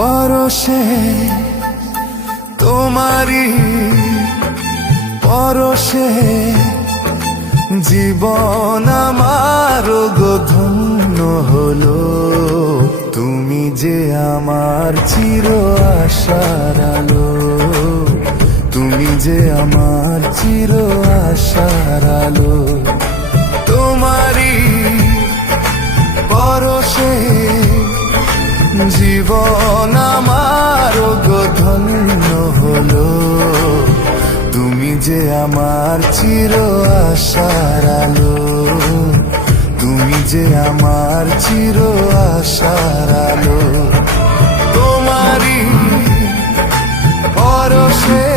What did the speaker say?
পরশে তোমারি পরশে জীবন আমার গো ধন্য হলো। তুমি যে আমার চির আশার আলো, তুমি যে আমার চির আশার আলো। তোমারি পরশে জীবন আমার গো ধন্য হলো। তুমি যে আমার চির আশার আলো, তুমি যে আমার চির আশার আলো। তোমারি পরশে